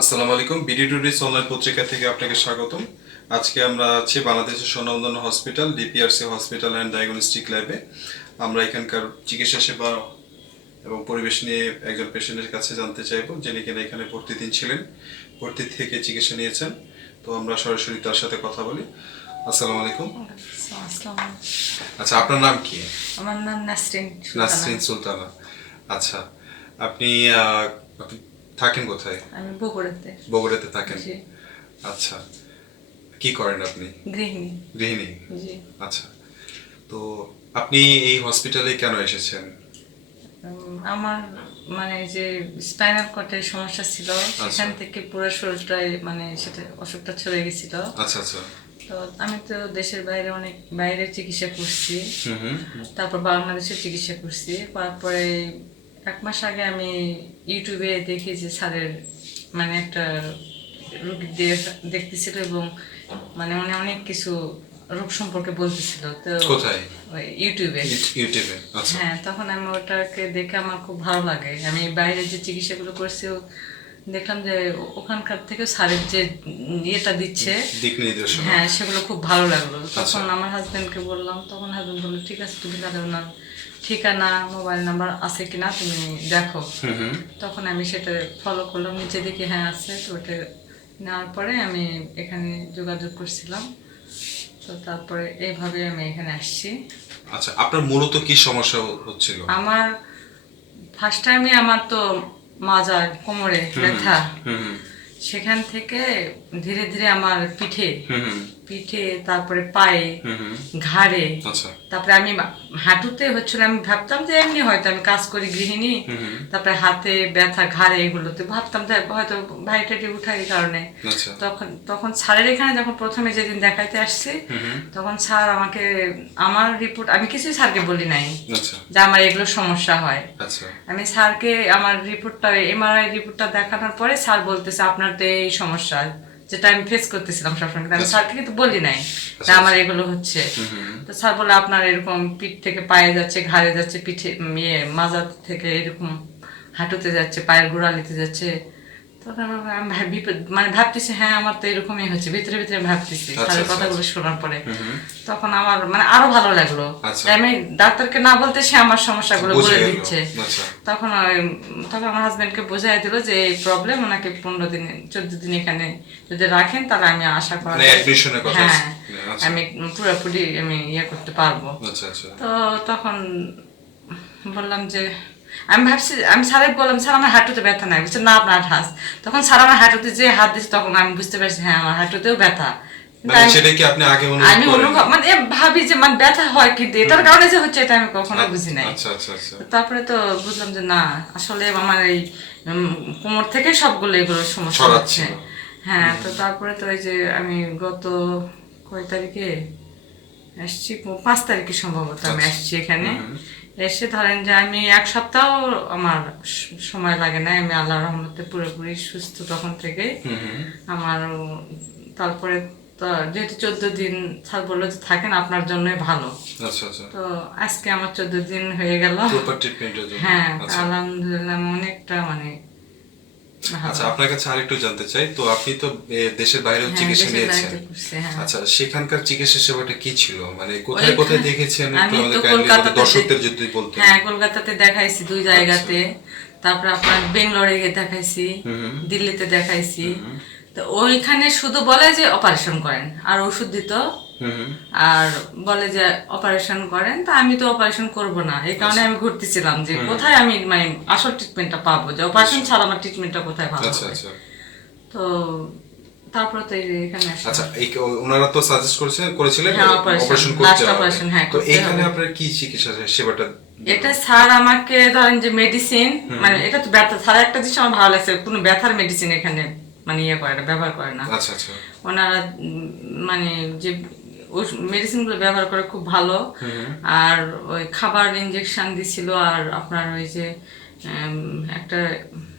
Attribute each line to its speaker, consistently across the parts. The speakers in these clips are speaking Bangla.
Speaker 1: আসসালামু আলাইকুম। বিডি টুডিস অনলাইন পত্রিকা থেকে আপনাকে স্বাগতম। আজকে আমরা আছি বাংলাদেশের স্বনামধন্য hospital DPRC hospital and diagnostic ল্যাবে আমরা এখানকার চিকিৎসা সেবা এবং পরিবেশ নিয়ে একজন পেশেন্টের কাছে জানতে চাইব যিনি কিনা এখানে ভর্তি দিন ছিলেন ভর্তি থেকে চিকিৎসা নিয়েছেন। তো আমরা সরাসরি তার সাথে কথা বলি। আসসালামু আলাইকুম। আচ্ছা আপনার নাম কি?
Speaker 2: আমার নাম নাসরিন।
Speaker 1: নাসরিন সুলতানা। আচ্ছা আপনি থাকেন কোথায়?
Speaker 2: আমি বগুড়াতে।
Speaker 1: বগুড়াতে থাকেন? আচ্ছা। কি করেন আপনি?
Speaker 2: গৃহিণী।
Speaker 1: গৃহিণী?
Speaker 2: জি।
Speaker 1: আচ্ছা। তো আপনি এই হসপিটালে কেন এসেছেন?
Speaker 2: আমার মানে যে স্পাইনাল কর্ডের সমস্যা ছিল সেখান থেকে পুরো শরীরটাই মানে সেটা অসুখটা চলে গেছিল।
Speaker 1: আচ্ছা আচ্ছা।
Speaker 2: তো আমি তো দেশের বাইরে অনেক বাইরে চিকিৎসা করছি। তারপর বাংলাদেশে চিকিৎসা করছি। তারপরে এক মাস আগে আমি ইউটিউবে দেখি যে স্যারের মানে একটা রোগী দেখতেছিল এবং মানে উনি অনেক কিছু রোগ সম্পর্কে বলতেছিল। তো
Speaker 1: কোথায়?
Speaker 2: ইউটিউবে।
Speaker 1: ইউটিউবে আচ্ছা।
Speaker 2: হ্যাঁ তখন আমি ওটাকে দেখে আমার খুব ভালো লাগে। আমি বাইরে যে চিকিৎসাগুলো করছি দেখলাম যে ওখানকার থেকে স্যারের যে ইয়েটা দিচ্ছে হ্যাঁ সেগুলো খুব ভালো লাগল। তখন আমার হাজবেন্ডকে বললাম তখন হাজবেন্ড বলল ঠিক আছে তুমি তাহলে ওনার ঠিকানা মোবাইল নাম্বার আছে কিনা তুমি দেখো। তখন আমি সেটা ফলো করলাম নিচে দেখি হ্যাঁ আছে তো ওটা নেওয়ার পরে আমি এখানে যোগাযোগ করছিলাম। তো তারপরে এইভাবে আমি এখানে আসছি।
Speaker 1: আচ্ছা আপনার মূলত কি সমস্যা হচ্ছিল?
Speaker 2: আমার ফার্স্ট টাইমে আমার তো মাজা কোমরে ব্যথা। সেখান থেকে ধীরে ধীরে আমার পিঠে পিঠে তারপরে পায়ে ঘাড়ে
Speaker 1: আচ্ছা।
Speaker 2: তারপরে আমি হাঁটুতে হচ্ছিল আমি ভাবতাম যে এমনি হয়তো আমি কাজ করি গৃহিণী তারপরে হাতে ব্যথা ঘাড়ে এগুলোতে ভাবতাম যে হয়তো ভাই টাইটে উঠাই কারণে।
Speaker 1: আচ্ছা।
Speaker 2: তখন তখন স্যারের এখানে যখন প্রথমে যেদিন দেখাইতে আসছি তখন স্যার আমাকে আমার রিপোর্ট আমি কিছুই স্যারকে বলি নাই
Speaker 1: আচ্ছা।
Speaker 2: যে আমার এগুলো সমস্যা হয়। আমি স্যারকে আমার রিপোর্টটা এমআরআই রিপোর্টটা দেখানোর পরে স্যার বলতেছে আপনার তো এই সমস্যা যেটা আমি ফেস করতেছিলাম সবসময়। আমি স্যারকে কিন্তু বলি নাই যে আমার এগুলো হচ্ছে। তো স্যার বলে আপনার এরকম পিঠ থেকে পায়ে যাচ্ছে ঘাড়ে যাচ্ছে পিঠে ইয়ে মাজা থেকে এরকম হাঁটুতে যাচ্ছে পায়ের গোড়ালিতে যাচ্ছে তখন আমি ভাবি মানে ভাবতেছি হ্যাঁ আমার তো এরকমই হচ্ছে ভিতরে ভিতরে ভাবতেছি।
Speaker 1: আচ্ছা,
Speaker 2: স্যারের
Speaker 1: আচ্ছা,
Speaker 2: কথাগুলো শোনার পরে তখন আমার মানে আরও ভালো লাগল।
Speaker 1: আচ্ছা।
Speaker 2: আমি ডাক্তারকে না বলতে সে আমার সমস্যাগুলো বলে দিচ্ছে।
Speaker 1: আচ্ছা।
Speaker 2: তখন তখন আমার হাজবেন্ডকে বোঝাই দিল যে এই প্রবলেম ওনাকে পনেরো দিন চোদ্দ দিন এখানে যদি রাখেন তাহলে আমি আশা করা
Speaker 1: মানে
Speaker 2: হ্যাঁ
Speaker 1: আচ্ছা।
Speaker 2: আমি পুরোপুরি আমি ইয়ে করতে পারব।
Speaker 1: আচ্ছা আচ্ছা।
Speaker 2: তো তখন বললাম যে আমি ভাবছি আমি স্যারের বললাম স্যার আমার হাঁটুতে ব্যথা নাই। বলছে না আপনার হাস। তখন স্যার আমার হাঁটুতে যে হাত দিচ্ছে তখন আমি বুঝতে পারছি হ্যাঁ আমার হাঁটুতেও ব্যথা।
Speaker 1: মানে
Speaker 2: আমি-
Speaker 1: সেটা কি আপনি আগে
Speaker 2: আমি অনুভব মানে ভাবি যে মানে ব্যথা হয় কিন্তু এটার কারণে যে হচ্ছে এটা আমি কখনো বুঝি নাই।
Speaker 1: আচ্ছা আচ্ছা আচ্ছা।
Speaker 2: তারপরে তো বুঝলাম যে না আসলে আমার এই কোমর থেকে সবগুলো এগুলো সমস্যা হচ্ছে। হ্যাঁ তো তারপরে তো ওই যে আমি গত কয় তারিখে আসছি পাঁচ তারিখে সম্ভবত আমি। আসছি এখানে। এসে ধরেন যে আমি এক সপ্তাহ আমার সময় লাগে না আমি আল্লাহ রহমতে পুরোপুরি সুস্থ তখন থেকে আমার তারপরে যেহেতু চোদ্দ দিন স্যার বলল যে থাকেন আপনার জন্যই ভালো।
Speaker 1: আচ্ছা আচ্ছা।
Speaker 2: তো আজকে আমার চোদ্দ দিন হয়ে গেল। হ্যাঁ
Speaker 1: আচ্ছা।
Speaker 2: আলহামদুলিল্লাহ অনেকটা মানে।
Speaker 1: আচ্ছা আপনার কাছে আরেকটু জানতে চাই তো আপনি তো দেশের বাইরেও
Speaker 2: হ্যাঁ,
Speaker 1: চিকিৎসা নিয়েছেন।
Speaker 2: হ্যাঁ।
Speaker 1: আচ্ছা সেখানকার চিকিৎসা সেবাটা কি ছিল? মানে কোথায় কোথায় দেখেছেন একটু আমাদের কাইন্ডলি দর্শকদের যদি বলতেন।
Speaker 2: হ্যাঁ কলকাতাতে দেখাইছি দুই জায়গাতে। তারপরে আপনার বেঙ্গলোরে গিয়ে দেখাইছি দিল্লিতে দেখাইছি। তো ওইখানে শুধু বলে যে অপারেশন করেন আর ওষুধ দিত আর বলে যে অপারেশন করেন তা আমি তো অপারেশন করব না। এই কারণে আমি ঘুরতেছিলাম যে কোথায় আমি মানে আসল ট্রিটমেন্টটা পাবো? যে অপারেশন ছাড়া আমার ট্রিটমেন্টটা কোথায় ভালো
Speaker 1: আচ্ছা আচ্ছা।
Speaker 2: তো তারপরে তো এখানে
Speaker 1: আচ্ছা এই ওনারা তো সাজেস্ট করেছিলেন করেছিলেন
Speaker 2: হ্যাঁ,
Speaker 1: অপারেশন করতে
Speaker 2: last
Speaker 1: হবে।
Speaker 2: operation, হ্যাঁ,
Speaker 1: তো
Speaker 2: করতে
Speaker 1: এইখানে আপনার কি চিকিৎসা সেবাটা
Speaker 2: এটা স্যার আমাকে ধরেন যে মেডিসিন মানে এটা তো ব্যথা স্যার একটা জিনিস আমার ভালো লাগছে কোনো ব্যথার মেডিসিন এখানে মানে ইয়ে করে না ব্যবহার করে না।
Speaker 1: আচ্ছা আচ্ছা।
Speaker 2: ওনারা মানে যে মেডিসিনগুলো ব্যবহার করে খুব ভালো। আর ওই খাবার ইঞ্জেকশন দিছিল আর আপনার ওই যে একটা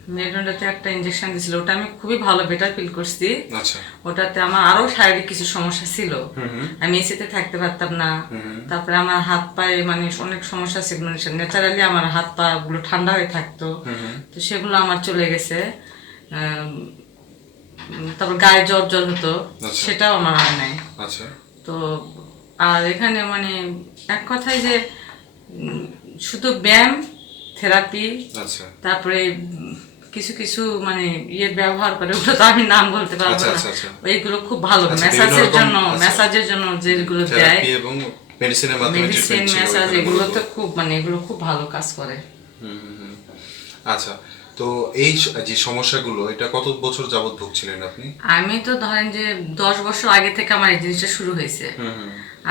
Speaker 2: মেরুদণ্ডতে একটা ইঞ্জেকশন দিছিল। ওটা আমি খুবই ভালো বেটার ফিল করছি।
Speaker 1: আচ্ছা।
Speaker 2: ওটাতে আমার আরও শারীরিক কিছু সমস্যা ছিল। আমি এসিতে থাকতে পারতাম না। তারপরে আমার হাত পায়ে মানে অনেক সমস্যা ছিল। মানে ন্যাচারালি আমার হাত পা গুলো ঠান্ডা হয়ে থাকতো। তো সেগুলো আমার চলে গেছে। তারপর গায়ে জ্বর জ্বর হতো।
Speaker 1: আচ্ছা।
Speaker 2: সেটাও আমার হয় নাই।
Speaker 1: আচ্ছা।
Speaker 2: তো আর এখানে মানে এক কথায় যে শুধু ব্যায়াম থেরাপি
Speaker 1: আচ্ছা
Speaker 2: তারপরে কিছু কিছু মানে ইয়ে ব্যবহার করে ওগুলো তো আমি নাম বলতে পারব
Speaker 1: আচ্ছা,
Speaker 2: না
Speaker 1: আচ্ছা, আচ্ছা।
Speaker 2: এইগুলো খুব ভালো মেসাজের জন্য। মেসাজের জন্য যেগুলো দেয়
Speaker 1: থেরাপি মেডিসিনের মাধ্যমে
Speaker 2: মেডিসিন মেসাজ এগুলো তো খুব মানে এগুলো খুব ভালো কাজ করে।
Speaker 1: আচ্ছা তো এই যে সমস্যাগুলো এটা কত বছর যাবত ভুগছিলেন আপনি?
Speaker 2: আমি তো ধরেন যে দশ বছর আগে থেকে আমার এই জিনিসটা শুরু হয়েছে।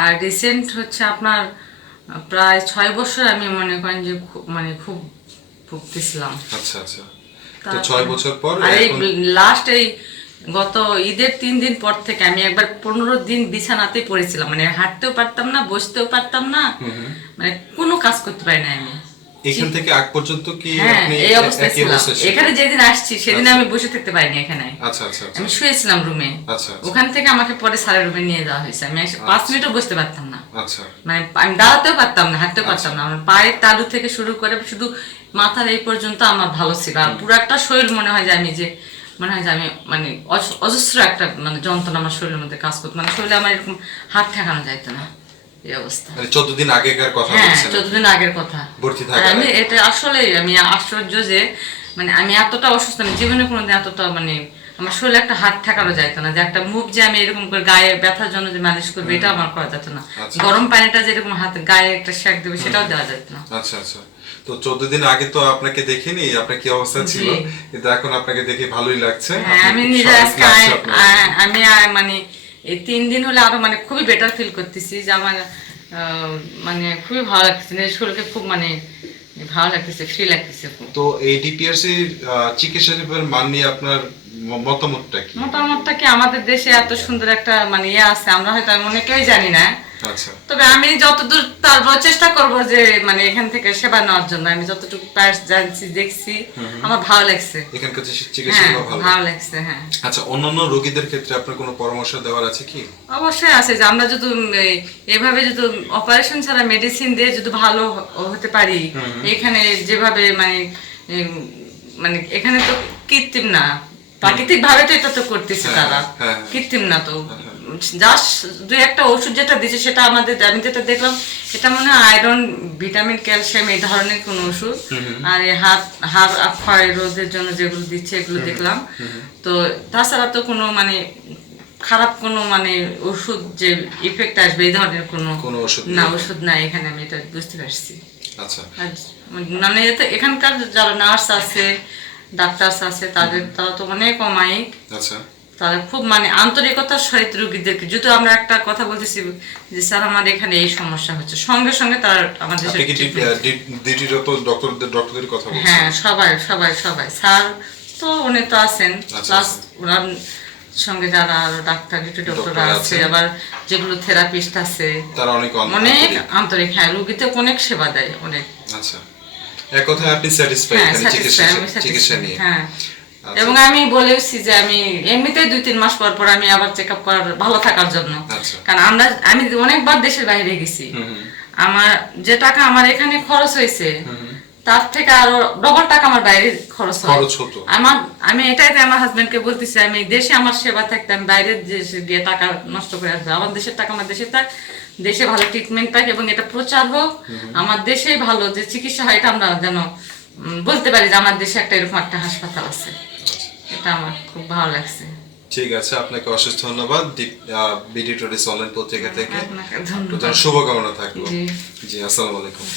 Speaker 2: আর রিসেন্ট হচ্ছে আপনার প্রায় ছয় বছর আমি মনে করেন যে মানে খুব ভুগতেছিলাম।
Speaker 1: আচ্ছা আচ্ছা। তো ছয় বছর পর
Speaker 2: আর এই লাস্ট এই গত ঈদের তিন দিন পর থেকে আমি একবার পনেরো দিন বিছানাতেই পড়েছিলাম। মানে হাঁটতেও পারতাম না বসতেও পারতাম না। মানে কোনো কাজ করতে পারি না আমি।
Speaker 1: এখান থেকে আগ পর্যন্ত কি
Speaker 2: হ্যাঁ
Speaker 1: আপনি
Speaker 2: এই অবস্থায় ছিলাম? এখানে যেদিন আসছি সেদিন
Speaker 1: আচ্ছা।
Speaker 2: আমি বসে থাকতে পারিনি এখানে।
Speaker 1: আচ্ছা আচ্ছা আচ্ছা।
Speaker 2: আমি শুয়েছিলাম রুমে।
Speaker 1: আচ্ছা আচ্ছা।
Speaker 2: ওখান থেকে আমাকে পরে রুমে নিয়ে যাওয়া হয়েছে। আমি পাঁচ মিনিটও বসতে পারতাম না।
Speaker 1: আচ্ছা।
Speaker 2: মানে আমি দাঁড়াতেও পারতাম না হাঁটতেও পারতাম না। আমার পায়ের তালু থেকে শুরু করে শুধু মাথার এই পর্যন্ত আমার ভালো ছিল। আর পুরো একটা শরীর মনে হয় যে আমি যে মনে হয় যে আমি মানে অজস্র একটা মানে যন্ত্রণা আমার শরীরের মধ্যে কাজ করতো। মানে শরীরে আমার এরকম হাত ঠেকানো যাইতো না। এই অবস্থা।
Speaker 1: মানে চোদ্দ দিন আগেকার কথা
Speaker 2: হ্যাঁ
Speaker 1: বলছেন
Speaker 2: চোদ্দ দিন আগের কথা।
Speaker 1: ভর্তি থাকা
Speaker 2: আমি এটা আসলে আমি আশ্চর্য যে মানে আমি এতটা অসুস্থ আমি জীবনে কোনোদিন এতটা মানে আমার শরীরে একটা হাত ঠেকানো যাইতো না যে একটা মুখ যে আমি এরকম করে গায়ে ব্যথার জন্য যে মালিশ করব এটা আমার করা যেত না।
Speaker 1: আচ্ছা।
Speaker 2: গরম পানিটা যেরকম হাত গায়ে একটা শেক দেবে সেটাও দেওয়া যেত না।
Speaker 1: আচ্ছা আচ্ছা। তো চোদ্দ দিন আগে তো আপনাকে দেখিনি আপনার কি অবস্থা ছিল? কিন্তু এখন আপনাকে দেখে ভালোই লাগছে।
Speaker 2: হ্যাঁ নিজে আজকে আমি মানে এই তিন দিন হলে আরও মানে খুবই বেটার ফিল করতেছি যে আমার মানে খুবই ভালো লাগতেছে। নিজের শরীরকে খুব মানে ভালো লাগতেছে ফ্রি লাগতেছে
Speaker 1: তো এই ডিপিআরসি চিকিৎসা সেবার মান নিয়ে আপনার মতামতটা কি?
Speaker 2: মতামতটা কি? আমাদের দেশে এত সুন্দর একটা মানে ইয়ে আছে আমরা হয়তো আমি অনেকেই জানি না। তবে আমি যতদূর তারপর চেষ্টা করব যে মানে এখান থেকে সেবা নেওয়ার জন্য। আমি যতটুকু পার জানছি দেখছি আমার ভালো লাগছে।
Speaker 1: এখানকার চিকিৎসা
Speaker 2: হ্যাঁ
Speaker 1: ভালো
Speaker 2: ভালো লাগছে হ্যাঁ।
Speaker 1: আচ্ছা অন্যান্য রোগীদের ক্ষেত্রে আপনার কোনো পরামর্শ দেওয়ার আছে কি?
Speaker 2: অবশ্যই আছে যে আমরা যদি এভাবে যদি অপারেশন ছাড়া মেডিসিন দিয়ে যদি ভালো হতে পারি এখানে যেভাবে মানে মানে এখানে তো কৃত্রিম না। প্রাকৃতিক ভাবে তো এটা তো করতেছে
Speaker 1: হ্যাঁ,
Speaker 2: তারা।
Speaker 1: হ্যাঁ।
Speaker 2: কৃত্রিম না তো। জাস্ট দুই একটা ওষুধ যেটা দিচ্ছে সেটা আমাদের আমি যেটা দেখলাম এটা মনে হয় আয়রন ভিটামিন ক্যালসিয়াম এই ধরনের কোন ওষুধ। আর এই হাত হাড় ক্ষয় রোধের জন্য যেগুলো দিচ্ছে এগুলো দেখলাম। তো তাছাড়া তো কোনো মানে খারাপ কোনো মানে ওষুধ যে ইফেক্ট আসবে এই ধরনের কোনো
Speaker 1: কোনো ওষুধ
Speaker 2: না ওষুধ নাই এখানে আমি এটা বুঝতে পারছি।
Speaker 1: আচ্ছা।
Speaker 2: মানে এখানকার যারা নার্স আছে ডাক্তার আছে তাদের তারা তো অনেক অমায়িক।
Speaker 1: আচ্ছা।
Speaker 2: তারা খুব মানে আন্তরিকতার সহিত রুগীদেরকে যদি আমরা একটা কথা বলতেছি যে স্যার আমার এখানে এই সমস্যা হচ্ছে। সঙ্গে সঙ্গে তারা আমাদের
Speaker 1: ডক্টরদের কথা
Speaker 2: হ্যাঁ সবাই সবাই সবাই। স্যার তো উনি তো আছেন।
Speaker 1: আচ্ছা,
Speaker 2: প্লাস
Speaker 1: আচ্ছা।
Speaker 2: ওনার সঙ্গে যারা আরও ডাক্তার ডিউটি ডক্টর আছে। আবার যেগুলো থেরাপিস্ট আছে।
Speaker 1: তারা অনেক
Speaker 2: অনেক
Speaker 1: আন্তরিক।
Speaker 2: হ্যাঁ রুগীতে অনেক সেবা দেয় অনেক।
Speaker 1: আচ্ছা। এক কথায় আপনি স্যাটিসফাই
Speaker 2: হ্যাঁ
Speaker 1: চিকিৎসা নিয়ে?
Speaker 2: হ্যাঁ। এবং আমি বলেওছি যে আমি এমনিতেই দুই তিন মাস পর পর আমি আবার চেক আপ করার ভালো থাকার জন্য।
Speaker 1: আচ্ছা।
Speaker 2: কারণ আমরা আমি অনেকবার দেশের বাইরে গেছি। আমার যে টাকা আমার এখানে খরচ হয়েছে তার থেকে আরও ডবল টাকা আমার বাইরে খরচ হয়। আমার আমি এটাই আমার হাজবেন্ডকে বলতেছি আমি দেশে আমার সেবা থাকতে আমি বাইরের দেশে গিয়ে টাকা নষ্ট করে আসব। আমার দেশের টাকা আমার দেশে থাক দেশে ভালো ট্রিটমেন্ট পাই এবং এটা প্রচার হোক। আমার দেশে ভালো যে চিকিৎসা হয় এটা আমরা যেন বলতে পারি যে আমার দেশে একটা এরকম একটা হাসপাতাল আছে। এটা আমার খুব ভালো লাগছে।
Speaker 1: ঠিক আছে আপনাকে অশেষ ধন্যবাদ। বিডি টোরিস অনলাইন পত্রিকা থেকে শুভকামনা থাকল।
Speaker 2: জি। আসসালামু আলাইকুম।